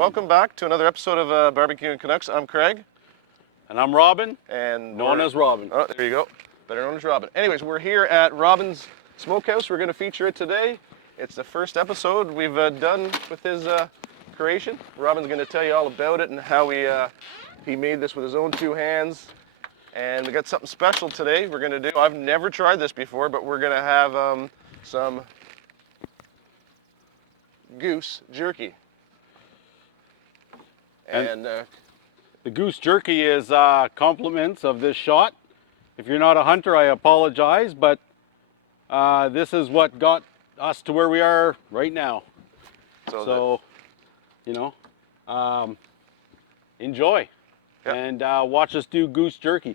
welcome back to another episode of Bbq'In Canucks. I'm Craig. And I'm Robin, And known as Robin. Oh, there you go. Better known as Robin. Anyways, we're here at Robin's Smokehouse. We're going to feature it today. It's the first episode we've done with his creation. Robin's going to tell you all about it and how he made this with his own two hands. And we got something special today we're going to do. I've never tried this before, but we're going to have some Goose Jerky. And the Goose Jerky is compliments of this shot. If you're not a hunter, I apologize, but this is what got us to where we are right now. So you know, enjoy. Yep. And watch us do Goose Jerky.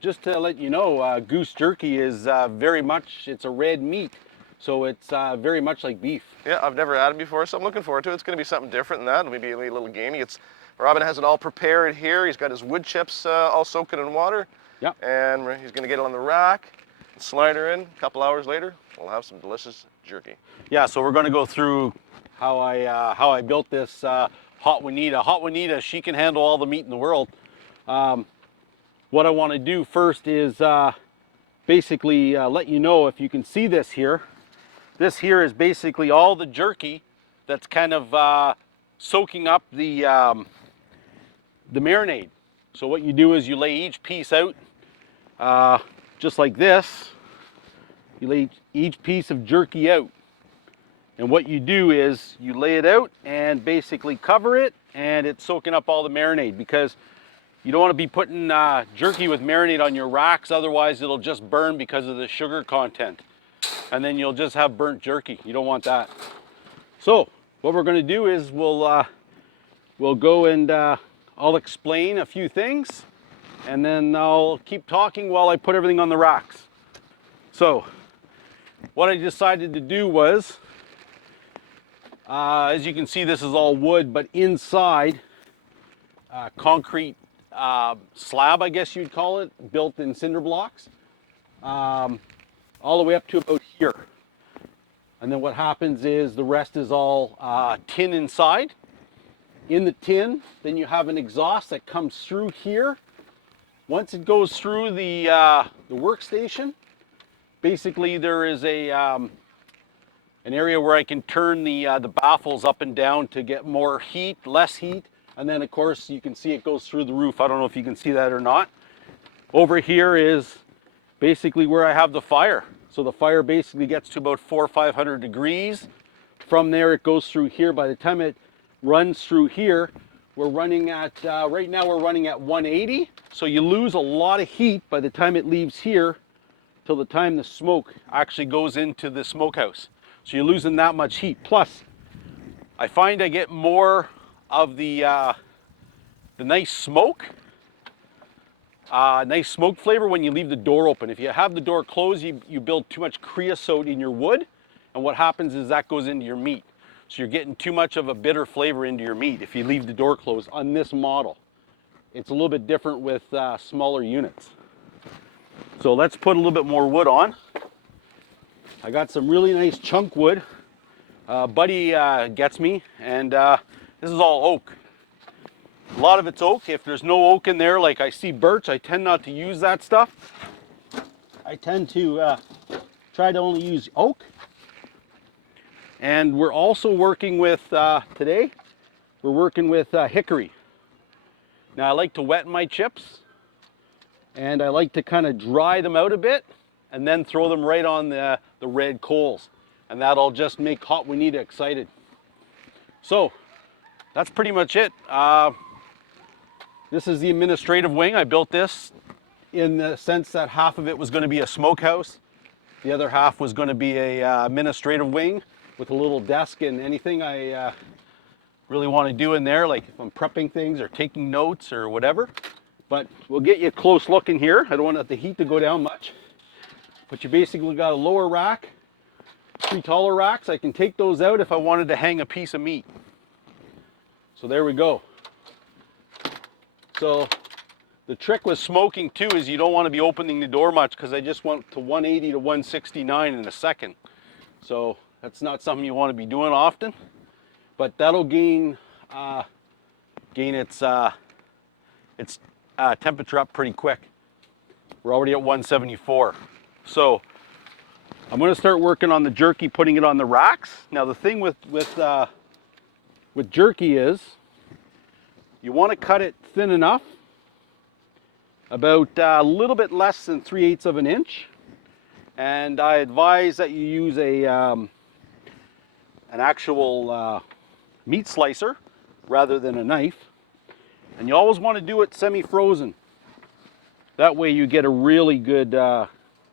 Just to let you know, Goose Jerky is it's a red meat. So it's very much like beef. Yeah, I've never had it before, so I'm looking forward to it. It's going to be something different than that, maybe a little gamey. Robin has it all prepared here. He's got his wood chips all soaking in water. Yeah. And he's going to get it on the rack, slide her in. A couple hours later, we'll have some delicious jerky. Yeah, so we're going to go through how I built this Hot Juanita. Hot Juanita, she can handle all the meat in the world. What I want to do first is basically let you know, if you can see this here. This here is basically all the jerky that's kind of soaking up the marinade. So what you do is you lay each piece out just like this. You lay each piece of jerky out. And what you do is you lay it out and basically cover it, and it's soaking up all the marinade, because you don't want to be putting jerky with marinade on your racks, otherwise it'll just burn because of the sugar content. And then you'll just have burnt jerky. You don't want that. So what we're going to do is we'll go and I'll explain a few things, and then I'll keep talking while I put everything on the racks. So what I decided to do was, as you can see, this is all wood, but inside concrete slab, I guess you'd call it, built in cinder blocks. All the way up to about here. And then what happens is the rest is all tin inside. In the tin, then you have an exhaust that comes through here. Once it goes through the workstation, basically there is an area where I can turn the baffles up and down to get more heat, less heat. And then of course you can see it goes through the roof. I don't know if you can see that or not. Over here is basically where I have the fire. So the fire basically gets to about 400 or 500 degrees. From there it goes through here. By the time it runs through here, we're running at, right now we're running at 180. So you lose a lot of heat by the time it leaves here till the time the smoke actually goes into the smokehouse. So you're losing that much heat. Plus, I find I get more of the nice smoke. Nice smoke flavor when you leave the door open. If you have the door closed, you build too much creosote in your wood, and what happens is that goes into your meat. So you're getting too much of a bitter flavor into your meat if you leave the door closed on this model. It's a little bit different with smaller units. So let's put a little bit more wood on. I got some really nice chunk wood. Buddy gets me, and this is all oak. A lot of it's oak. If there's no oak in there, like I see birch, I tend not to use that stuff. I tend to try to only use oak. And we're also working with, today, we're working with hickory. Now I like to wet my chips, and I like to kind of dry them out a bit, and then throw them right on the red coals. And that'll just make Hot Juanita excited. So that's pretty much it. This is the administrative wing. I built this in the sense that half of it was going to be a smokehouse. The other half was going to be a administrative wing with a little desk and anything I really want to do in there, like if I'm prepping things or taking notes or whatever. But we'll get you a close look in here. I don't want the heat to go down much. But you basically got a lower rack, 3 taller racks. I can take those out if I wanted to hang a piece of meat. So there we go. So the trick with smoking too is you don't want to be opening the door much, because I just went to 180 to 169 in a second. So that's not something you want to be doing often, but that'll gain gain its temperature up pretty quick. We're already at 174. So I'm going to start working on the jerky, putting it on the racks. Now the thing with jerky is you want to cut it thin enough, about a little bit less than 3/8 of an inch. And I advise that you use an actual meat slicer rather than a knife. And you always want to do it semi-frozen. That way you get a really good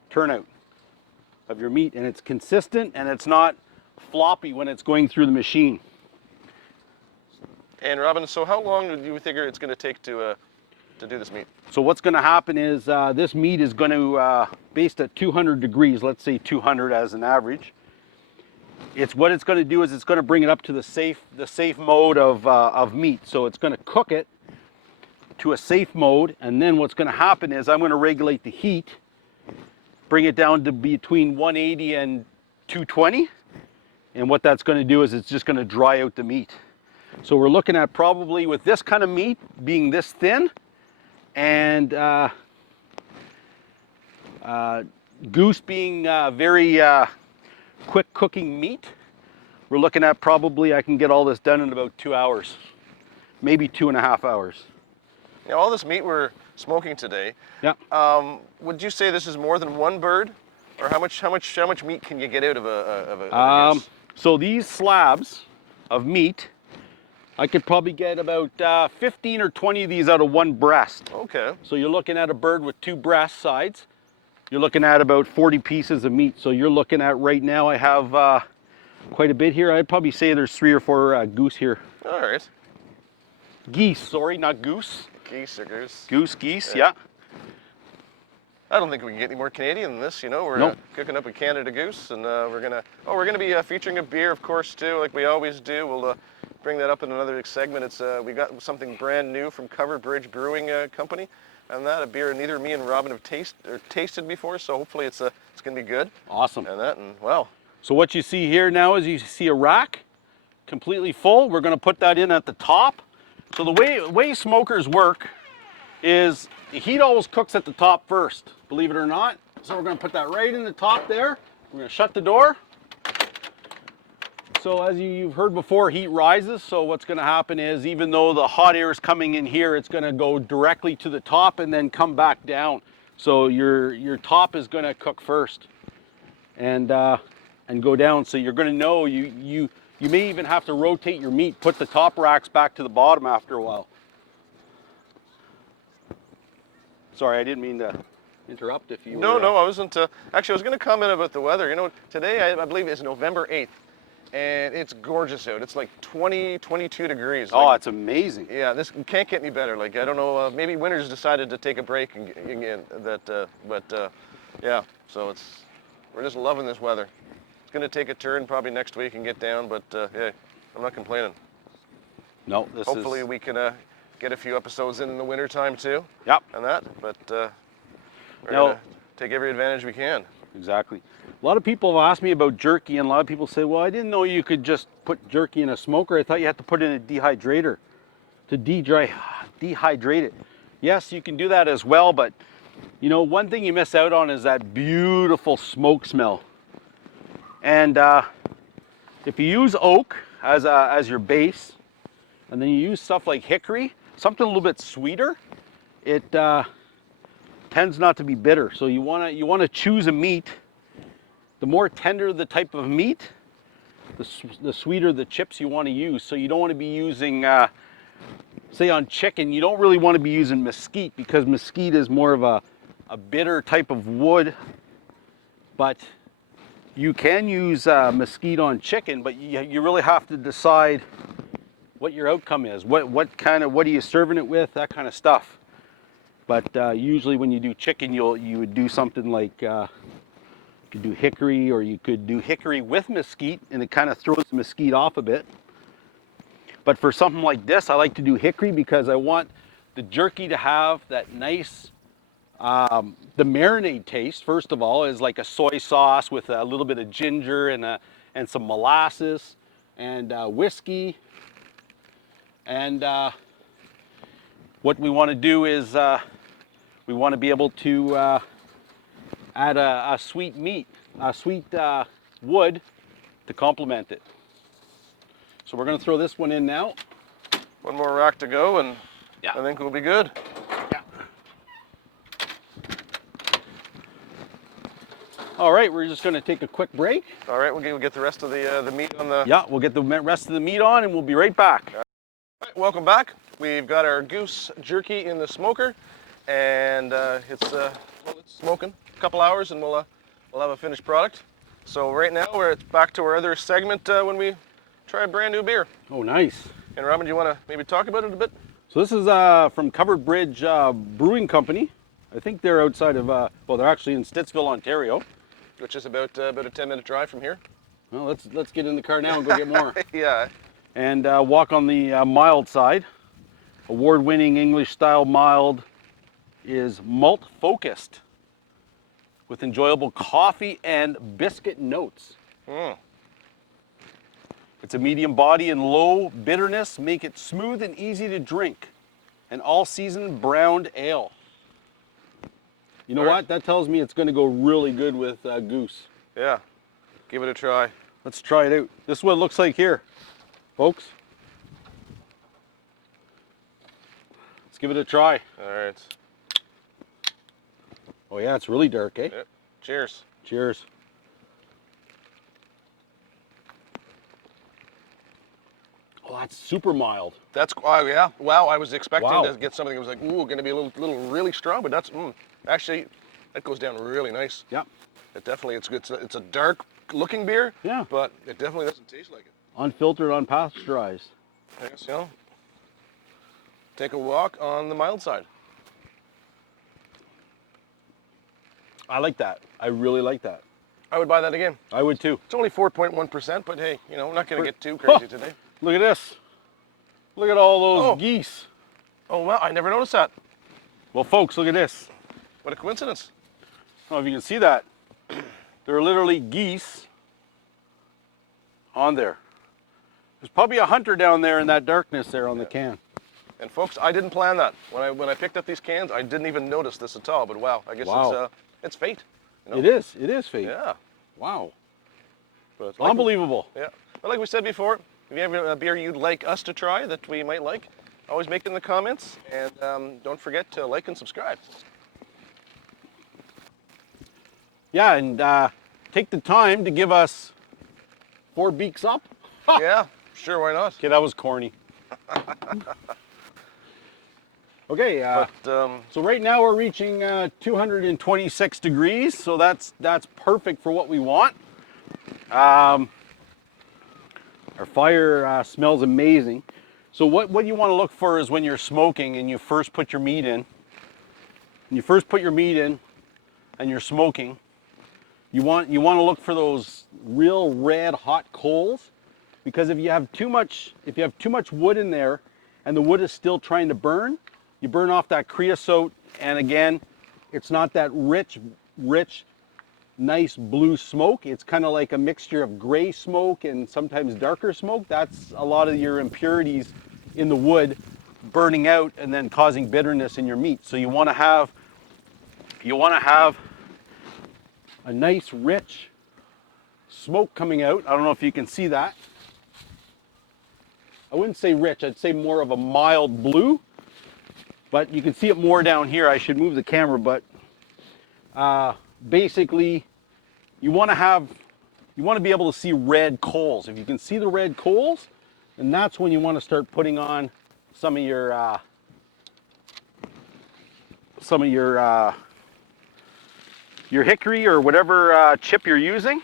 turnout of your meat, and it's consistent and it's not floppy when it's going through the machine. And Robin, so how long do you figure it's going to take to do this meat? So what's going to happen is this meat is going to, based at 200 degrees, let's say 200 as an average, what it's going to do is it's going to bring it up to the safe mode of meat. So it's going to cook it to a safe mode, and then what's going to happen is I'm going to regulate the heat, bring it down to between 180 and 220, and what that's going to do is it's just going to dry out the meat. So we're looking at probably, with this kind of meat being this thin, and Goose being very quick cooking meat, we're looking at probably I can get all this done in about 2 hours, maybe 2.5 hours. Now, all this meat we're smoking today, Yeah. Would you say this is more than one bird, or how much meat can you get out of a goose? So these slabs of meat, I could probably get about 15 or 20 of these out of one breast. Okay. So you're looking at a bird with 2 breast sides. You're looking at about 40 pieces of meat. So you're looking at, right now I have quite a bit here. I'd probably say there's 3 or 4 goose here. All right. Geese, sorry, not goose. Geese or goose. Goose, geese, yeah. I don't think we can get any more Canadian than this. You know, we're Nope. cooking up a Canada Goose, and we're gonna be featuring a beer, of course, too, like we always do. We'll bring that up in another segment. It's we got something brand new from Covered Bridge Brewing Company, and that a beer neither me and Robin have tasted before. So hopefully it's gonna be good. Awesome. And well. So what you see here now is you see a rack completely full. We're going to put that in at the top. So the way smokers work is the heat always cooks at the top first, believe it or not. So we're going to put that right in the top there. We're going to shut the door. So as you've heard before, heat rises. So what's going to happen is, even though the hot air is coming in here, it's going to go directly to the top and then come back down. So your top is going to cook first and go down. So you're going to know you may even have to rotate your meat, put the top racks back to the bottom after a while. Sorry, I didn't mean to interrupt if you No, I wasn't. Actually, I was going to comment about the weather. You know, today I believe is November 8th, and it's gorgeous out. It's like 20, 22 degrees. Oh, like, it's amazing. Yeah, this can't get any better. Like, I don't know, maybe winter's decided to take a break and yeah, so we're just loving this weather. It's going to take a turn probably next week and get down, but yeah, I'm not complaining. No, Hopefully we can get a few episodes in the winter time too. Yep. And that, but we're going to take every advantage we can. Exactly. A lot of people have asked me about jerky, and a lot of people say, well, I didn't know you could just put jerky in a smoker. I thought you had to put it in a dehydrator to dehydrate it. Yes, you can do that as well, but you know, one thing you miss out on is that beautiful smoke smell. And if you use oak as your base, and then you use stuff like hickory, something a little bit sweeter, it tends not to be bitter. So you wanna choose a meat. The more tender the type of meat, the sweeter the chips you want to use. So you don't want to be using, say on chicken, you don't really want to be using mesquite, because mesquite is more of a bitter type of wood. But you can use mesquite on chicken, but you really have to decide what your outcome is. What are you serving it with? That kind of stuff. But usually when you do chicken, you would do something like you could do hickory, or you could do hickory with mesquite, and it kind of throws the mesquite off a bit. But for something like this, I like to do hickory because I want the jerky to have that nice, the marinade taste. First of all, is like a soy sauce with a little bit of ginger and some molasses and whiskey. And what we want to do is we want to be able to add a sweet wood to complement it. So we're going to throw this one in now. One more rack to go, and Yeah. I think we'll be good. Yeah. All right, we're just going to take a quick break. All right, we'll get the rest of the meat on the... Yeah, we'll get the rest of the meat on and we'll be right back. All right, welcome back. We've got our goose jerky in the smoker, and it's smoking a couple hours, and we'll have a finished product. So right now we're back to our other segment when we try a brand new beer. Oh, nice. And Robin, do you want to maybe talk about it a bit? So this is from Covered Bridge Brewing Company. I think they're outside of, well, they're actually in Stittsville, Ontario. Which is about a 10-minute drive from here. Well, let's get in the car now and go get more. Yeah. And walk on the mild side. Award-winning English-style mild is malt-focused with enjoyable coffee and biscuit notes. Mm. It's a medium body and low bitterness, make it smooth and easy to drink. An all-season browned ale. You know what? That tells me it's going to go really good with Goose. Yeah. Give it a try. Let's try it out. This is what it looks like here, folks. Let's give it a try. All right. Oh yeah, it's really dark, eh? Yep. Cheers. Cheers. Oh, that's super mild. That's, yeah. Wow, I was expecting Wow. to get something that was like, ooh, going to be a little really strong, but that's, actually, that goes down really nice. Yep. It definitely, it's good. It's a dark looking beer, Yeah. but it definitely doesn't taste like it. Unfiltered, unpasteurized. I guess, take a walk on the mild side. I like that. I really like that. I would buy that again. I would too. It's only 4.1%, but hey, we're not going to get too crazy today. Look at this. Look at all those Oh. geese. Oh, wow, I never noticed that. Well, folks, look at this. What a coincidence. I don't know if you can see that. There are literally geese on there. There's probably a hunter down there in that darkness there on the can. And folks, I didn't plan that. When I picked up these cans, I didn't even notice this at all, but wow, I guess Wow. it's fate. It is fate. Yeah. Wow. But like Unbelievable. Yeah. But like we said before, if you have a beer you'd like us to try that we might like, always make it in the comments, and don't forget to like and subscribe. Yeah, and take the time to give us 4 beaks up. Yeah, sure, why not? Okay, that was corny. Okay, But so right now we're reaching 226 degrees, so that's perfect for what we want. Our fire smells amazing. So what you want to look for is when you're smoking and you first put your meat in. When you first put your meat in and you're smoking, you want to look for those real red hot coals, because if you have too much wood in there and the wood is still trying to burn, you burn off that creosote, and again, it's not that rich, nice blue smoke. It's kind of like a mixture of gray smoke and sometimes darker smoke. That's a lot of your impurities in the wood burning out and then causing bitterness in your meat. So you want to have a nice rich smoke coming out. I don't know if you can see that. I wouldn't say rich, I'd say more of a mild blue. But you can see it more down here. I should move the camera, but basically you want to be able to see red coals. If you can see the red coals, then that's when you want to start putting on some of your hickory or whatever chip you're using.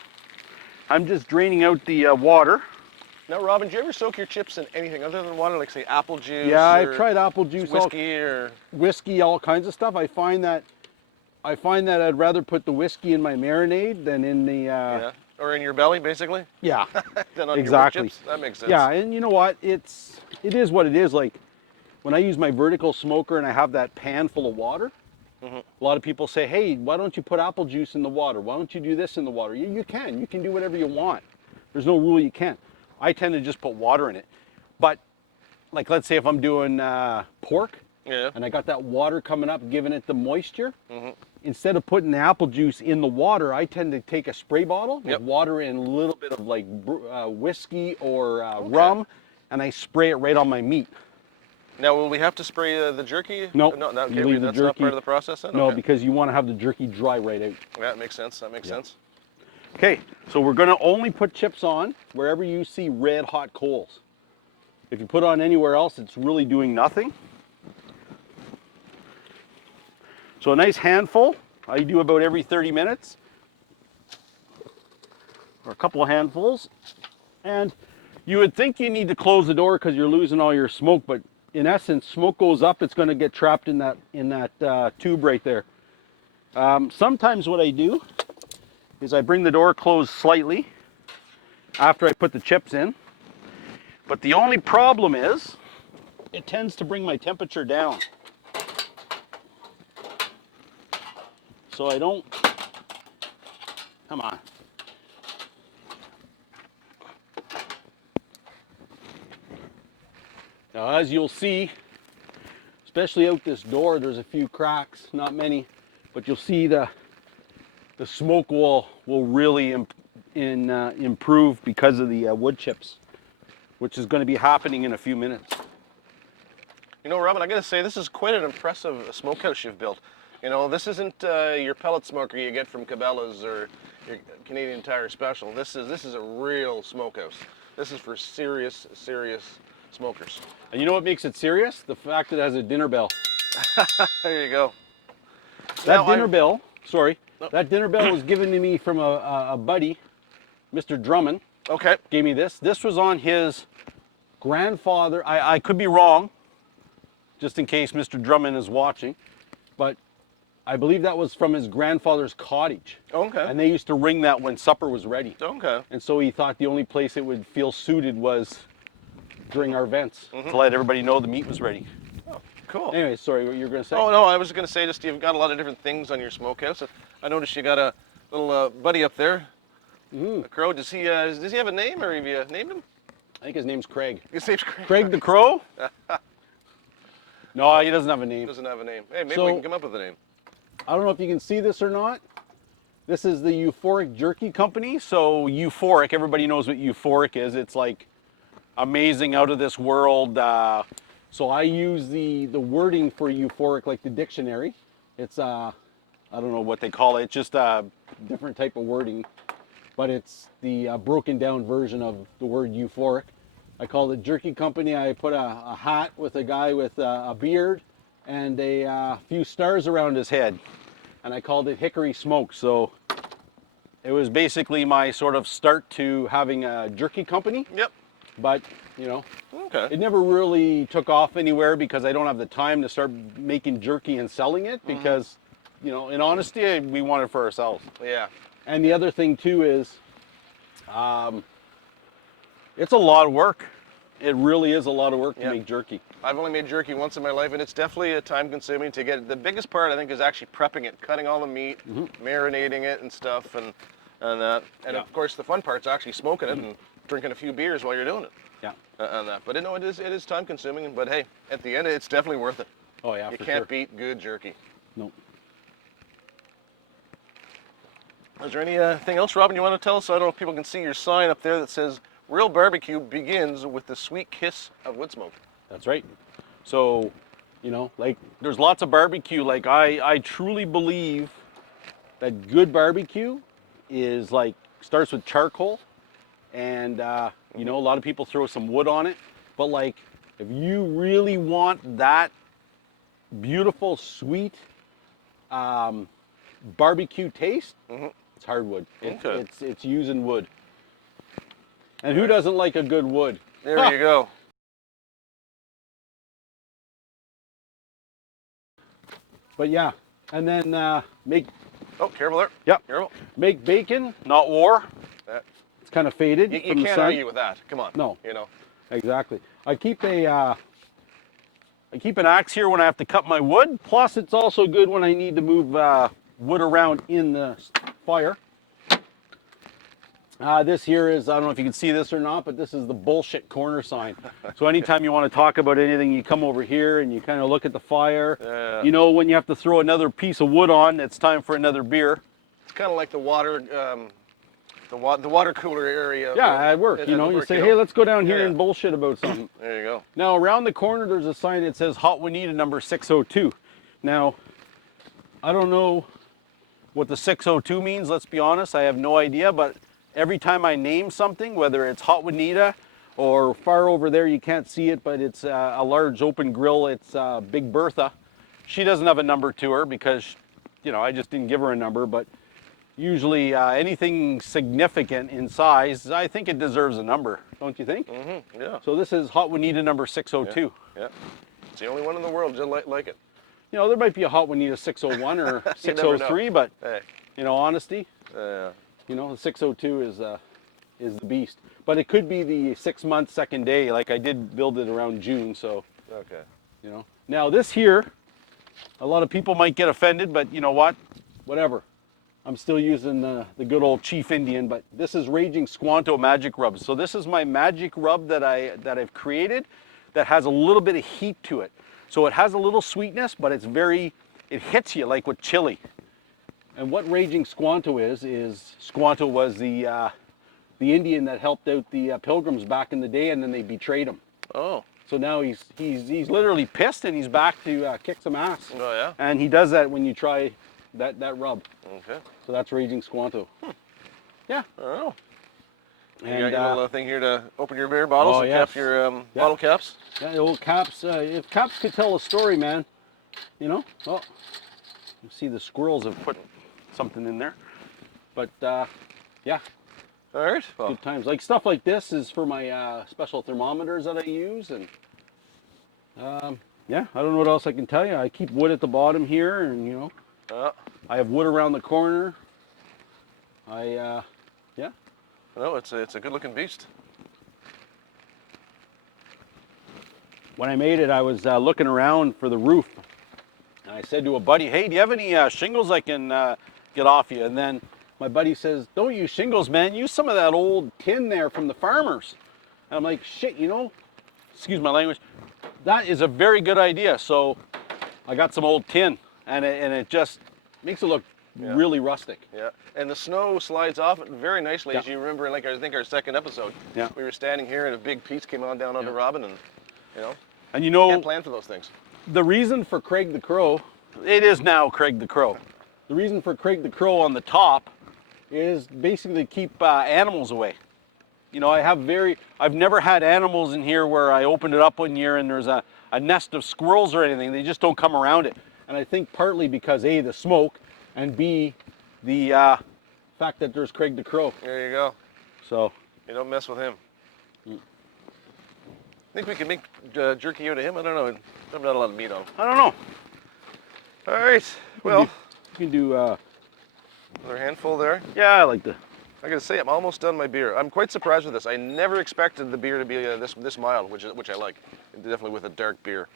I'm just draining out the water. now, Robin, do you ever soak your chips in anything other than water, like say apple juice? Yeah, or I've tried apple juice, whiskey, all kinds of stuff. I find that I'd rather put the whiskey in my marinade than in the yeah, or in your belly, basically. yeah, Than on exactly. Your wood chips. That makes sense. Yeah, and you know what? It is what it is. Like when I use my vertical smoker and I have that pan full of water, a lot of people say, "Hey, why don't you put apple juice in the water? Why don't you do this in the water?" You can do whatever you want. There's no rule you can't. I tend to just put water in it. But like let's say if I'm doing pork, Yeah. and I got that water coming up, giving it the moisture, Mm-hmm. instead of putting the apple juice in the water, I tend to take a spray bottle with Yep. water and a little bit of like whiskey or rum, and I spray it right on my meat. Now, will we have to spray the jerky? Nope, No, you leave the that's not jerky. part of the process then? No, Okay. because you want to have the jerky dry right out. Yeah, that makes sense. That makes sense. Okay, so we're going to only put chips on wherever you see red hot coals. If you put on anywhere else, it's really doing nothing. So a nice handful, I do about every 30 minutes, or a couple of handfuls. And you would think you need to close the door because you're losing all your smoke, but in essence, smoke goes up, it's going to get trapped in that tube right there. Sometimes what I do is I bring the door closed slightly after I put the chips in. But the only problem is it tends to bring my temperature down. So I don't, come on. Now, as you'll see, especially out this door, there's a few cracks, not many, but you'll see the smoke will really improve because of the wood chips, which is going to be happening in a few minutes. You know, Robin, I gotta say, this is quite an impressive smokehouse you've built. You know, this isn't your pellet smoker you get from Cabela's or your Canadian Tire Special. This is a real smokehouse. This is for serious smokers. And you know what makes it serious? The fact that it has a dinner bell. There you go. That dinner bell was given to me from a buddy, Mr. Drummond. Okay. Gave me this. This was on his grandfather. I could be wrong, just in case Mr. Drummond is watching, but I believe that was from his grandfather's cottage. Okay. And they used to ring that when supper was ready. Okay. And so he thought the only place it would feel suited was during our events, to let everybody know the meat was ready. Oh, cool. Anyway, sorry, what you were going to say? Oh, no, I was going to say just you've got a lot of different things on your smokehouse. I noticed you got a little buddy up there, a crow. Does he have a name, or have you named him? I think his name's Craig. His name's Craig. Craig the Crow? No, he doesn't have a name. He doesn't have a name. Hey, maybe So- we can come up with a name. I don't know if you can see this or not. This is the Euphoric Jerky Company. So euphoric, everybody knows what euphoric is. It's like amazing, out of this world. So I use the wording for euphoric like the dictionary. It's I don't know what they call it. It's just a different type of wording, but it's the broken down version of the word euphoric. I call it Jerky Company. I put a hat with a guy with a beard and a few stars around his head, and I called it Hickory Smoke. So it was basically my sort of start to having a jerky company. Yep. But, you know, Okay. it never really took off anywhere because I don't have the time to start making jerky and selling it because, you know, in honesty, we want it for ourselves. Yeah. And the other thing too is, it's a lot of work. It really is a lot of work to Yeah. make jerky. I've only made jerky once in my life, and it's definitely time consuming to get it. The biggest part, I think, is actually prepping it, cutting all the meat, marinating it and stuff, and that. And Yeah. of course, the fun part's actually smoking it and drinking a few beers while you're doing it. Yeah. And that. But it is time consuming, but hey, at the end, it's definitely worth it. Oh yeah, You for can't sure. beat good jerky. No. Is there anything else, Robin, you want to tell us? I don't know if people can see your sign up there that says, "Real barbecue begins with the sweet kiss of wood smoke." That's right. So, you know, like there's lots of barbecue. Like I truly believe that good barbecue is like starts with charcoal, and you know, a lot of people throw some wood on it. But like, if you really want that beautiful, sweet barbecue taste, it's hardwood. Okay. It's using wood. And who doesn't like a good wood? There you go. But yeah, and then make Oh, careful there. Yep. Careful. make bacon, not war. That, It's kind of faded you from the can't sun. argue with that. Come on. No. You know. Exactly. I keep an axe here when I have to cut my wood. Plus, it's also good when I need to move wood around in the fire. This here is, I don't know if you can see this or not, but this is the bullshit corner sign. So anytime you want to talk about anything, you come over here and you kind of look at the fire. Yeah. You know when you have to throw another piece of wood on, it's time for another beer. It's kind of like the water, the water cooler area. Yeah, at work, you know, you say, hey, let's go down here Yeah. and bullshit about something. There you go. Now around the corner, there's a sign that says Hot Juanita number 602. Now, I don't know what the 602 means, let's be honest, I have no idea, but every time I name something, whether it's Hot Juanita or far over there, you can't see it, but it's a large open grill, it's Big Bertha. She doesn't have a number to her because, you know, I just didn't give her a number, but usually anything significant in size, I think it deserves a number, don't you think? Mm-hmm. Yeah. So this is Hot Juanita number 602. Yeah. It's the only one in the world just like it. You know, there might be a Hot Juanita 601 or 603, but, Hey. you know, honesty, Yeah. you know, the 602 is the beast. But it could be the 6 month second day, like I did build it around June, so, Okay. you know. Now this here, a lot of people might get offended, but you know what? Whatever. I'm still using the good old Chief Indian, but this is Raging Squanto Magic Rub. So this is my magic rub that I've created that has a little bit of heat to it. So it has a little sweetness, but it hits you like with chili. And what Raging Squanto is Squanto was the Indian that helped out the Pilgrims back in the day, and then they betrayed him. Oh. So now he's literally pissed, and he's back to kick some ass. Oh yeah. And he does that when you try that rub. Okay. So that's Raging Squanto. Yeah. I don't know. You And got your little thing here to open your beer bottles oh, and yes. cap your bottle caps. yeah, the old caps. If caps could tell a story, man, you know. Oh, you see the squirrels have put something in there. But yeah, All right. Well, good times. Like stuff like this is for my special thermometers that I use, and yeah, I don't know what else I can tell you. I keep wood at the bottom here, and you know, I have wood around the corner. Yeah. no, it's a good looking beast. When I made it, I was looking around for the roof, and I said to a buddy, "Hey, do you have any shingles I can get off you?" And then my buddy says, "Don't use shingles, man. Use some of that old tin there from the farmers." And I'm like, "Shit, you know, excuse my language, that is a very good idea." So I got some old tin, and it just makes it look really rustic. Yeah. And the snow slides off it very nicely, Yeah. as you remember in like I think our second episode. Yeah. We were standing here and a big piece came on down onto Robin, and you know, And you know, can't plan for those things. the reason for Craig the Crow, it is now Craig the Crow. The reason for Craig the Crow on the top is basically to keep animals away. You know, I've never had animals in here where I opened it up one year and there's a nest of squirrels or anything. They just don't come around it. And I think partly because A, the smoke, and B, the fact that there's Craig the Crow. There you go. So, You don't mess with him. Think we can make jerky out of him? I don't know. I'm not a lot of meat on him. I don't know. All right. Well, You can do, another handful there. yeah, I like the, I gotta say, I'm almost done my beer. I'm quite surprised with this. I never expected the beer to be this mild, which I like. Definitely with a dark beer.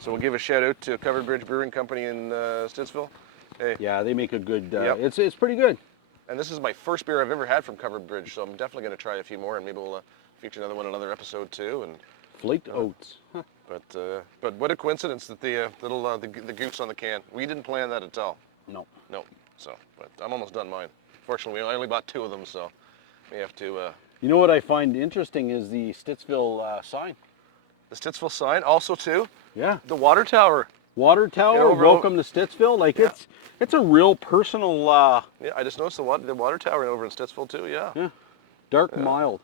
So we'll give a shout out to Covered Bridge Brewing Company in Stittsville. Hey, yeah, they make a good, Yep. it's pretty good. and this is my first beer I've ever had from Covered Bridge, so I'm definitely gonna try a few more, and maybe we'll feature another one in another episode too. And Flaked oats. Huh. but what a coincidence that the the goose on the can. We didn't plan that at all. No. No. So, but I'm almost done mine. Fortunately, I only bought 2 of them, so we have to. You know what I find interesting is the Stittsville sign. The Stittsville sign, also too. Yeah. The water tower. Water tower, Yeah, over- welcome to Stittsville. Like Yeah. it's a real personal, Yeah, I just noticed the water tower over in Stittsville too. Yeah. dark, mild.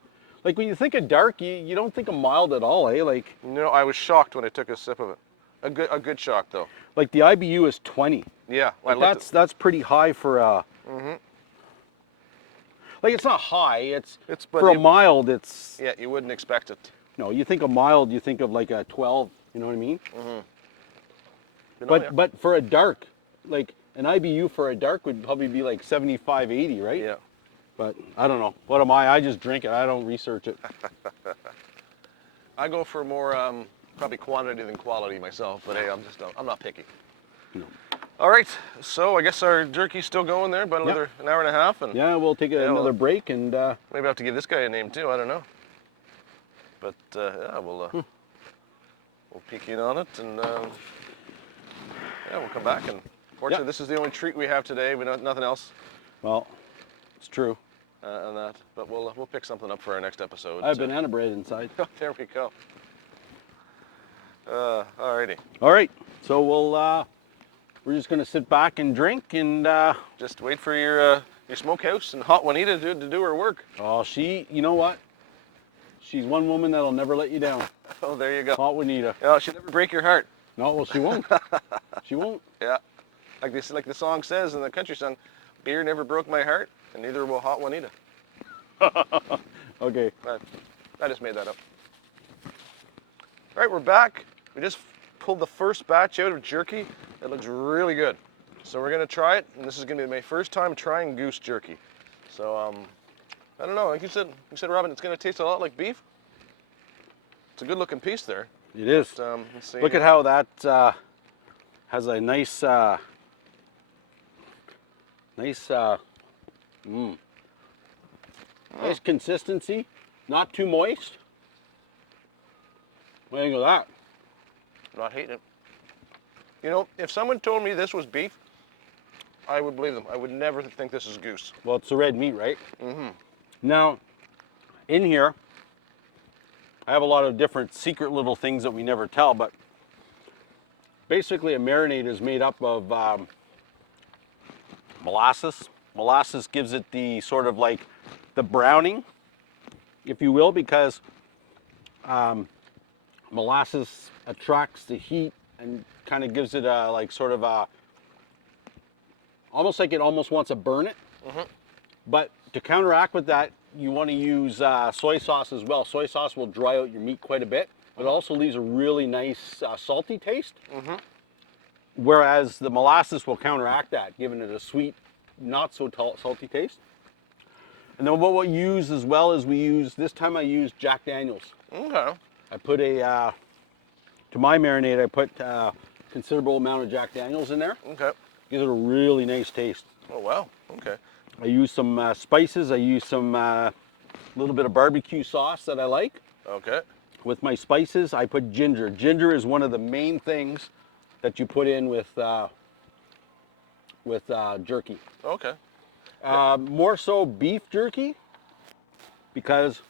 Like when you think of dark, you don't think of mild at all, eh? Like No, I was shocked when I took a sip of it. A good shock though. like the IBU is 20. Yeah. I Like looked that's pretty high for a. Like it's not high. It's but for a you- mild. It's yeah, you wouldn't expect it. no. You think of mild, you think of like a 12. You know what I mean? You know, But for a dark, like an IBU for a dark would probably be like 75, 80, right? yeah. But I don't know. What am I? I just drink it. I don't research it. I go for more probably quantity than quality myself, but hey, I'm not picky. No. All right, so I guess our jerky's still going there, about another an hour and a half, and Yeah, we'll take another break and. maybe I have to give this guy a name too. I don't know. But yeah, we'll peek in on it, and yeah, we'll come back. And fortunately, this is the only treat we have today. We don't nothing else. Well, it's true. On that, but we'll pick something up for our next episode. I have banana bread inside. There we go. Alrighty. All right, so we're just gonna sit back and drink and. Just wait for your smokehouse and hot Juanita to do her work. Oh, you know what? She's one woman that'll never let you down. Oh, there you go. Hot Juanita. Yeah, she'll never break your heart. No, well, she won't. She won't. Yeah, like the song says in the country song, beer never broke my heart, and neither will hot Juanita. Okay. I just made that up. All right, we're back. We just pulled the first batch out of jerky. It looks really good. So we're gonna try it, and this is gonna be my first time trying goose jerky. So I don't know. Like you said, Robin, it's gonna taste a lot like beef. It's a good-looking piece there. It is. But, let's see. Look at how that has a nice, nice consistency. Not too moist. What do you think of that? Not hating it. You know, if someone told me this was beef, I would believe them. I would never think this is goose. Well, it's the red meat, right? Mm-hmm. Now, in here, I have a lot of different secret little things that we never tell, but basically a marinade is made up of molasses. Molasses gives it the sort of like the browning, if you will, because molasses attracts the heat and kind of gives it a like sort of a almost like it almost wants to burn it. Mm-hmm. But to counteract with that, you want to use soy sauce as well. Soy sauce will dry out your meat quite a bit, but it also leaves a really nice salty taste. Mm-hmm. Whereas the molasses will counteract that, giving it a sweet, not so salty taste. And then what we'll use as well is this time I used Jack Daniels. Okay. I put to my marinade, I put a considerable amount of Jack Daniels in there. Okay. Gives it a really nice taste. Oh, wow. Okay. I use some spices. I use some little bit of barbecue sauce that I like. Okay. With my spices, I put ginger. Ginger is one of the main things that you put in with jerky. Okay. More so beef jerky, because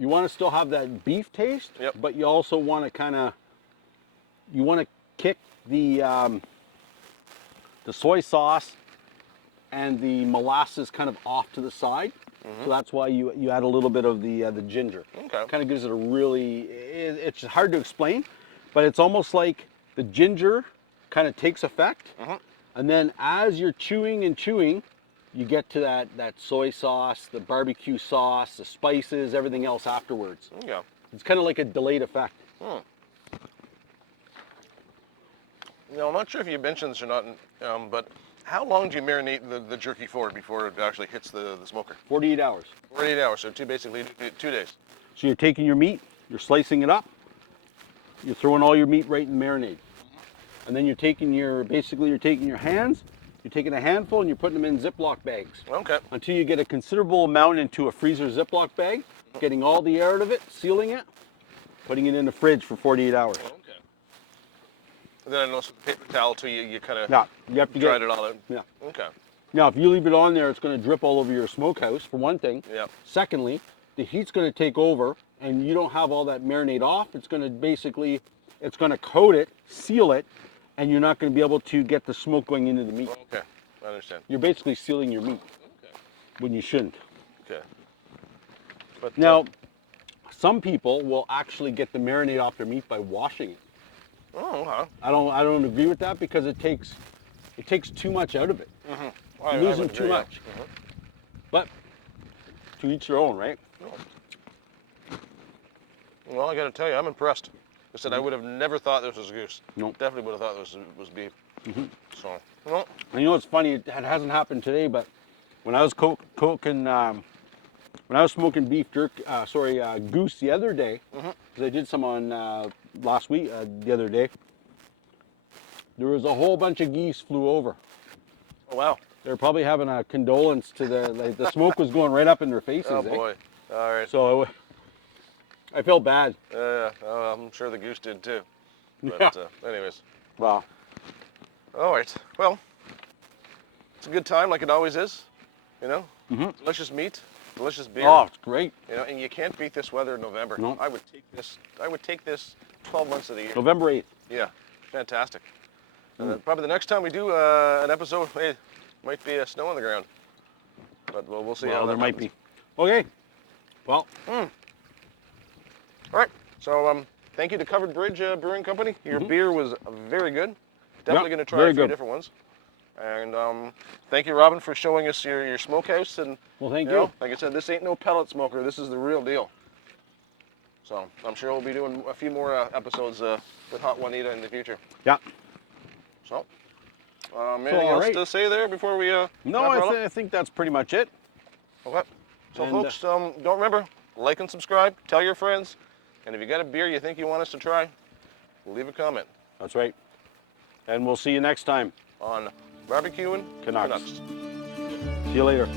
you want to still have that beef taste, yep. But you also want to kick the soy sauce and the molasses kind of off to the side. Mm-hmm. So that's why you add a little bit of the ginger. Okay. Kind of gives it a really, it's hard to explain, but it's almost like the ginger kind of takes effect. Mm-hmm. And then as you're chewing and chewing, you get to that soy sauce, the barbecue sauce, the spices, everything else afterwards. Yeah. It's kind of like a delayed effect. Hmm. You know, I'm not sure if you mentioned this or not, but how long do you marinate the jerky for before it actually hits the smoker? 48 hours. 48 hours, so basically 2 days. So you're taking your meat, you're slicing it up, you're throwing all your meat right in the marinade. Mm-hmm. And then you're taking your hands, you're taking a handful and you're putting them in Ziploc bags. Okay. Until you get a considerable amount into a freezer Ziploc bag, getting all the air out of it, sealing it, putting it in the fridge for 48 hours. Okay. And then I noticed with the paper towel too, you kind of you have to dried it all out. Yeah. Okay. Now, if you leave it on there, it's going to drip all over your smokehouse, for one thing. Yeah. Secondly, the heat's going to take over and you don't have all that marinade off. It's going to coat it, seal it, and you're not going to be able to get the smoke going into the meat. Okay, I understand. You're basically sealing your meat when you shouldn't. Okay. But now, some people will actually get the marinade off their meat by washing it. Oh, okay. I don't agree with that because it takes too much out of it. Mm-hmm. You're losing too much. Mm-hmm. But to each their own, right? Oh. Well, I got to tell you, I'm impressed. I said I would have never thought this was goose. Nope. Definitely would have thought this was beef. Mm-hmm. So, well. And you know what's funny? It hasn't happened today, but when I was cooking, when I was smoking beef goose the other day, because I did some on last week, the other day. There was a whole bunch of geese flew over. Oh, wow. They're probably having a condolence to the smoke was going right up in their faces. Oh, boy. All right. So I felt bad. I'm sure the goose did too. But Yeah. anyways. Wow. All right. Well, it's a good time like it always is. You know? Delicious meat, delicious beer. Oh, it's great. You know, and you can't beat this weather in November. No. I would take this 12 months of the year. November 8th. Yeah. Fantastic. And then probably the next time we do an episode, hey, might be snow on the ground. But we'll see how Well, that there might happens. be. Okay. Well, All right. So thank you to Covered Bridge Brewing Company. Your beer was very good. Definitely going to try very a few good. different ones. And thank you, Robin, for showing us your smokehouse. And well, thank you know, you. like I said, this ain't no pellet smoker. This is the real deal. So I'm sure we'll be doing a few more episodes with Hot Juanita in the future. Yeah. So anything all else right. to say there before we No, wrap it up? I think that's pretty much it. Okay. So And, folks, don't remember, like and subscribe, tell your friends, and if you got a beer you think you want us to try, leave a comment That's right. And we'll see you next time. on Bbq'In Canucks. Canucks. See you later.